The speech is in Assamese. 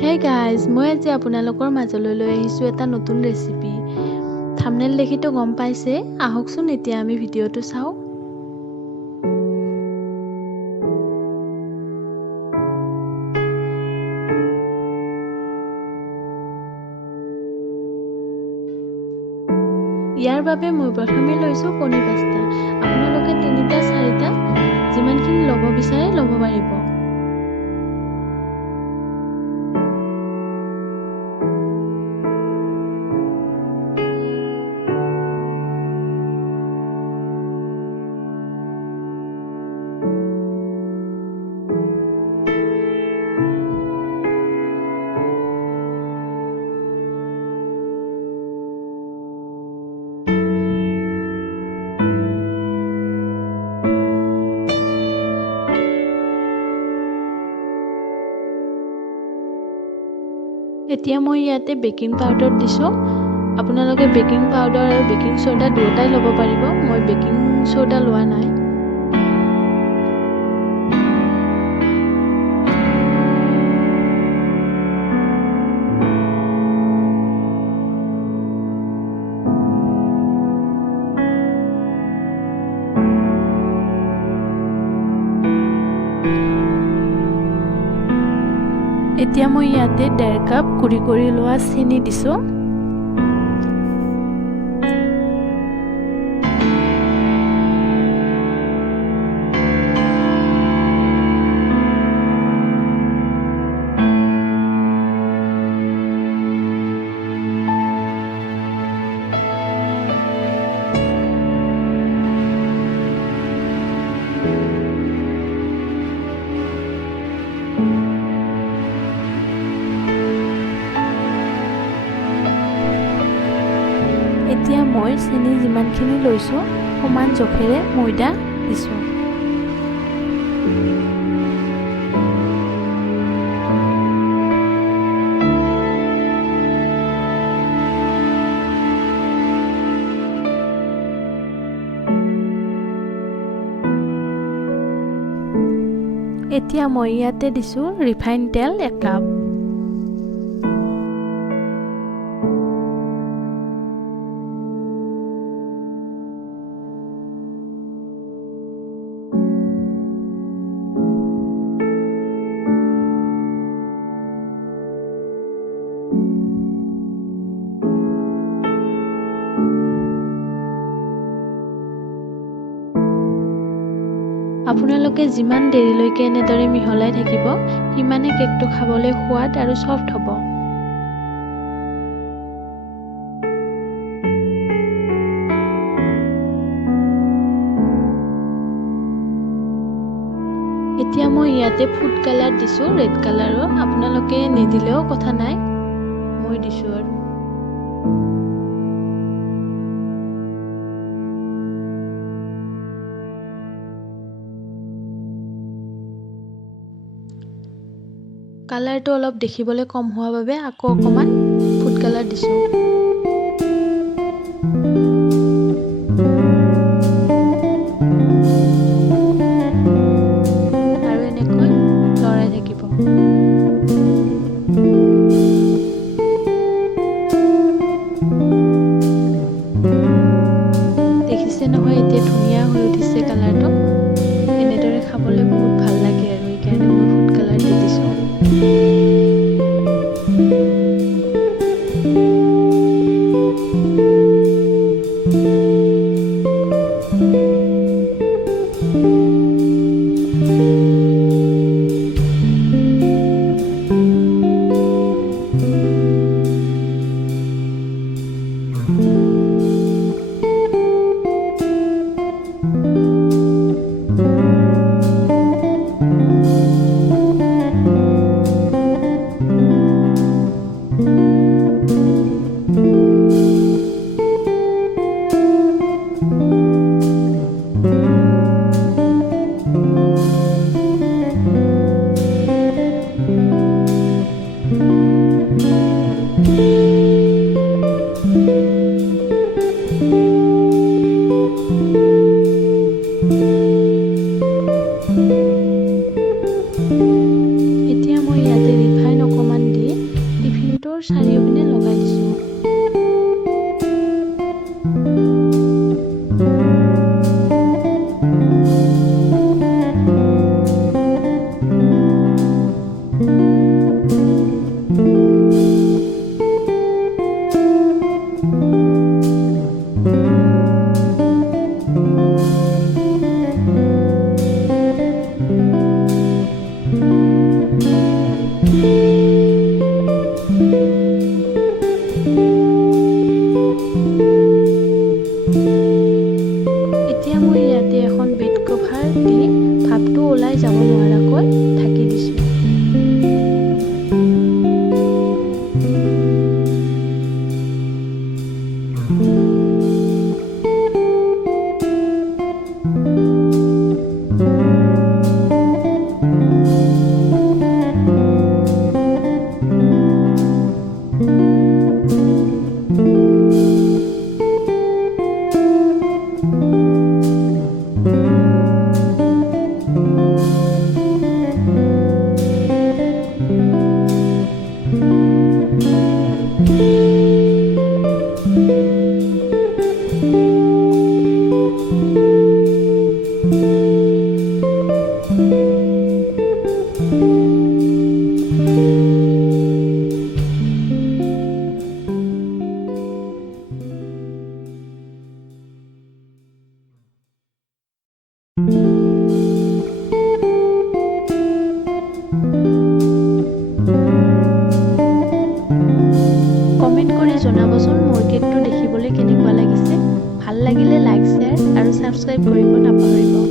Hey guys, মই আজি আপোনালোকৰ মাজলৈ লৈ আহিছোঁ এটা নতুন ৰেচিপি। থাম্বনেল দেখিতো গম পাইছে, আহকচোন এতিয়া আমি ভিডিঅ'টো চাওঁ। ইয়াৰ বাবে মই প্ৰথমে লৈছোঁ কণী 5টা। আপোনালোকে 3টা 4টা যিমানখিনি ল'ব বিচাৰে ল'ব পাৰিব। এতিয়া মই ইয়াতে বেকিং পাউডাৰ দিছোঁ। আপোনালোকে বেকিং পাউডাৰ আৰু বেকিং সোডা দুয়োটাই ল'ব পাৰিব। মই বেকিং সোডা লোৱা নাই। এতিয়া মই ইয়াতে 1.5 কাপ গুড়ি কৰি লোৱা চেনি দিছোঁ। এতিয়া মই চেনি যিমানখিনি লৈছোঁ সমান জোখেৰে ময়দা দিছোঁ। এতিয়া মই ইয়াতে দিছোঁ ৰিফাইন তেল 1 কাপ। আপোনালোকে যিমান দেৰিলৈকে এনেদৰে মিহলাই থাকিব, সিমানে কেকটো খাবলৈ সোৱাদ আৰু সফ্ট হ'ব। এতিয়া মই ইয়াতে ফুড কালাৰ দিছোঁ, ৰেড কালাৰৰ। আপোনালোকে নিদিলেও কথা নাই, মই দিছোঁ আৰু। কালাৰটো অলপ দেখিবলৈ কম হোৱা বাবে আকৌ অকণমান ফুড কালাৰ দিছোঁ। আৰু এনেকৈ লৰাই থাকিব। দেখিছে নহয়, এতিয়া ধুনীয়া হৈ উঠিছে কালাৰটো। এনেদৰে খাবলৈ বহুত ভাল লাগে আৰু সেইকাৰণে মই ফুড কালাৰ দি দিছোঁ। ছাবস্ক্ৰাইব কৰিব নাপাহৰিব।